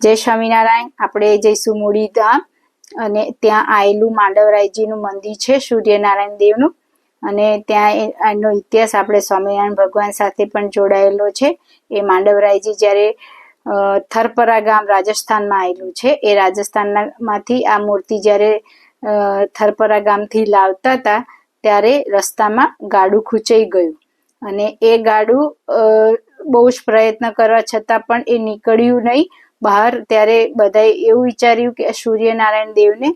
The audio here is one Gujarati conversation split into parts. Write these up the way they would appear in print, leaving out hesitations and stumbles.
જય સ્વામિનારાયણ. આપણે જઈશું મૂળીધામ અને ત્યાં આવેલું માંડવરાયજીનું મંદિર છે સૂર્યનારાયણ દેવનું, અને ત્યાં એનો ઇતિહાસ આપણે સ્વામિનારાયણ ભગવાન સાથે પણ જોડાયેલો છે. એ માંડવરાયજી જ્યારે થરપરા ગામ રાજસ્થાનમાં આવેલું છે, એ રાજસ્થાનમાંથી આ મૂર્તિ જ્યારે થરપરા ગામથી લાવતા હતા ત્યારે રસ્તામાં ગાડું ખૂંચાઈ ગયું, અને એ ગાડું બહુ જ પ્રયત્ન કરવા છતાં પણ એ નીકળ્યું નહીં બહાર. ત્યારે બધાએ એવું વિચાર્યું કે સૂર્યનારાયણ દેવને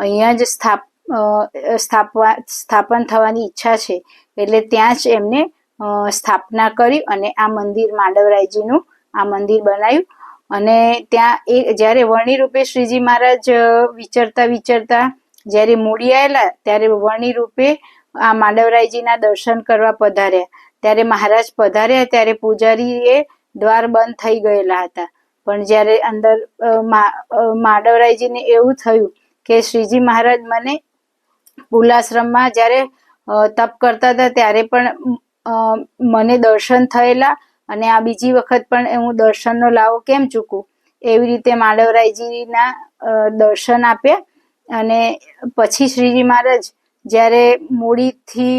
અહીંયા જ સ્થાપન થવાની ઈચ્છા છે, એટલે ત્યાં જ એમને સ્થાપના કરી અને આ મંદિર માંડવરાયજીનું આ મંદિર બનાવ્યું. અને ત્યાં એ જ્યારે વર્ણી રૂપે શ્રીજી મહારાજ વિચરતા જ્યારે મૂડી આવેલા ત્યારે વર્ણી રૂપે આ માંડવરાયજીના દર્શન કરવા પધાર્યા. ત્યારે મહારાજ પધાર્યા ત્યારે પૂજારીએ દ્વાર બંધ થઈ ગયેલા હતા, પણ જ્યારે અંદર માંડવરાયજીને એવું થયું કે શ્રીજી મહારાજ મને પુલાશ્રમમાં જ્યારે તપ કરતા હતા ત્યારે પણ મને દર્શન થયેલા, અને આ બીજી વખત પણ હું દર્શનનો લાવો કેમ ચૂકું. એવી રીતે માંડવરાયજીના દર્શન આપ્યા. અને પછી શ્રીજી મહારાજ જ્યારે મૂડીથી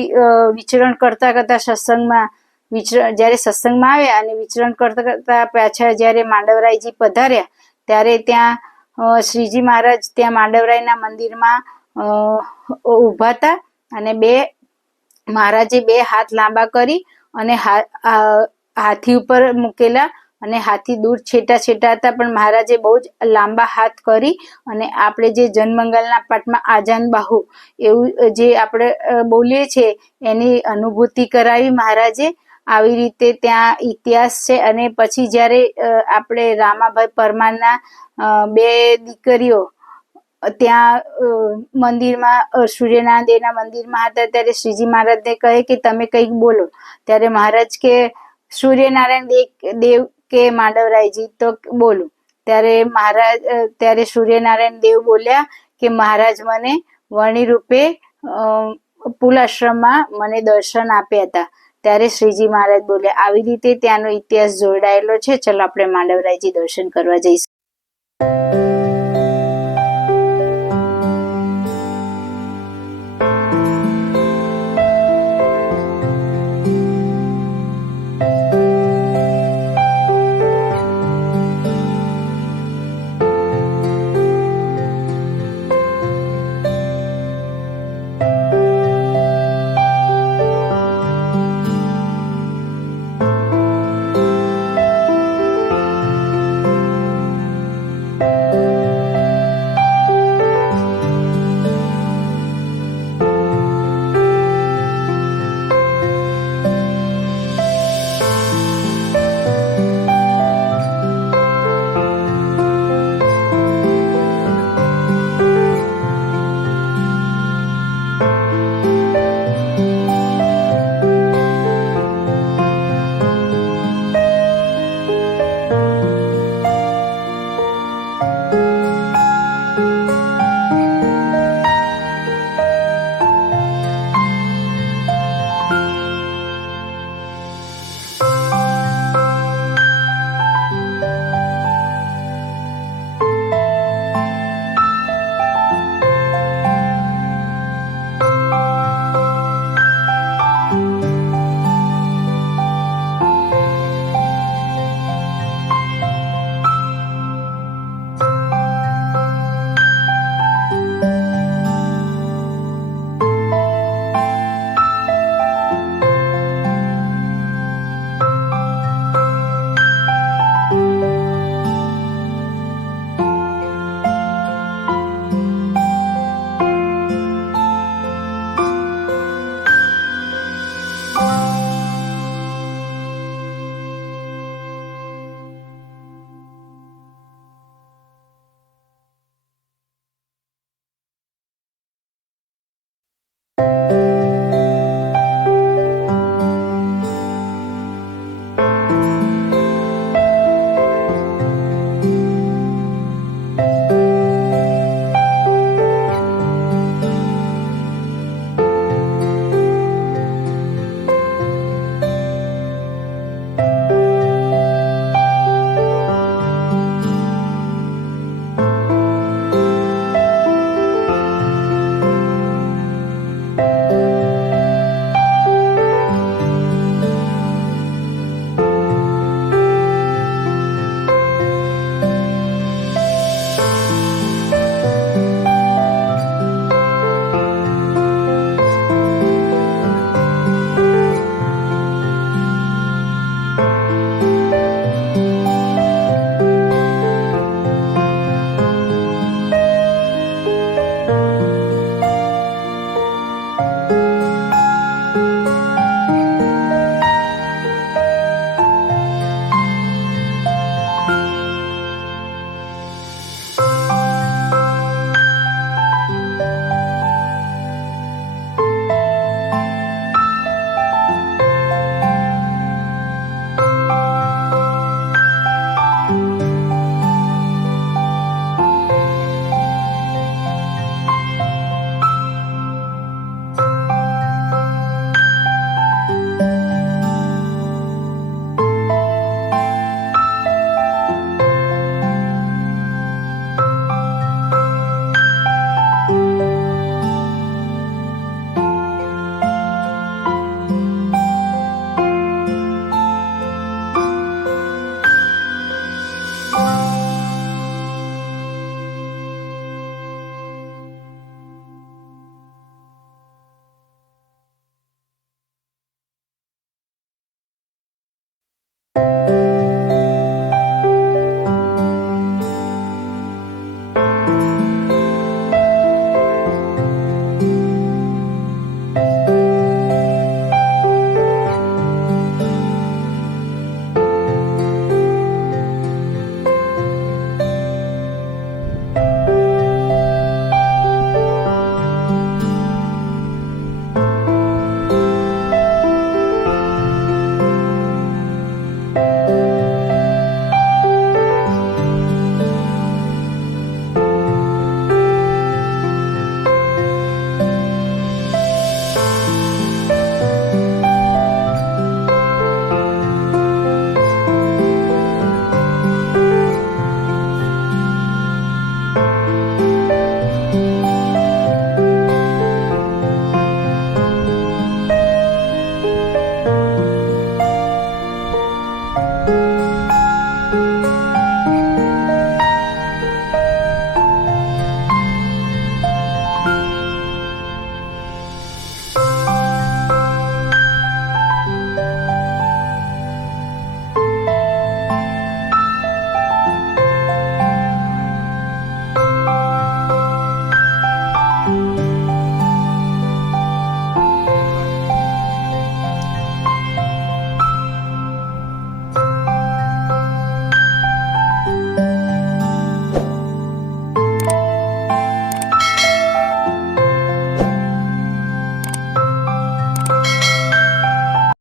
વિચરણ કરતા સત્સંગમાં જ્યારે સત્સંગમાં આવ્યા અને વિચરણ કરતા પાછા જ્યારે માંડવરાયજી પધાર્યા ત્યારે ત્યાં શ્રીજી મહારાજ ત્યાં માંડવરાયના મંદિરમાં ઊભા હતા, અને મહારાજે બે હાથ લાંબા કરી અને હાથી ઉપર મૂકેલા, અને હાથી દૂર છેટા હતા, પણ મહારાજે બહુ જ લાંબા હાથ કરી અને આપણે જે જનમંગલના પાઠમાં આજાન બાહુ એવું જે આપણે બોલીએ છીએ એની અનુભૂતિ કરાવી મહારાજે. આવી રીતે ત્યાં ઇતિહાસ છે. અને પછી જ્યારે આપણે રામાભાઈ પરમારના બે દીકરીઓ ત્યાં મંદિરમાં સૂર્યનારાયણ દેવના મંદિરમાં હતા ત્યારે શ્રીજી મહારાજને કહે કે તમે કંઈક બોલો. ત્યારે મહારાજ કે સૂર્યનારાયણ દેવ કે માંડવરાયજી તો બોલું. ત્યારે સૂર્યનારાયણ દેવ બોલ્યા કે મહારાજ મને વર્ણી રૂપે પુલાશ્રમમાં મને દર્શન આપ્યા હતા. ત્યારે શ્રીજી મહારાજ બોલ્યા. આવી રીતે ત્યાંનો ઇતિહાસ જોડાયેલો છે. ચલો આપણે માંડવરાયજી દર્શન કરવા જઈશું.